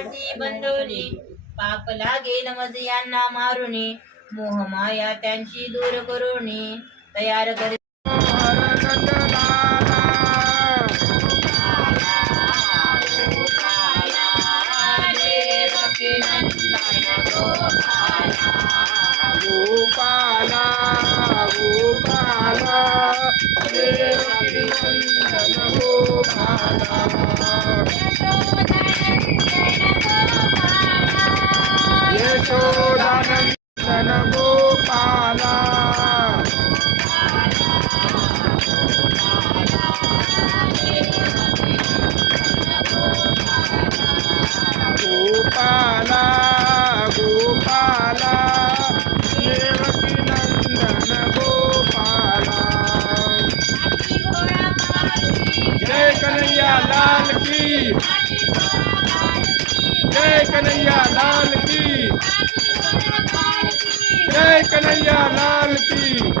त्यासी बंधवली पाप लागेल नमज यांना मारुनी मोहमाया त्यांची दूर करुणी तयार करी गोपाला नंदन गोपाला। गोपाला गोपाला। देवकी नंदन गोपाला। जय कन्हैया लाल की। जय कन्हैया कन्हैया लाल की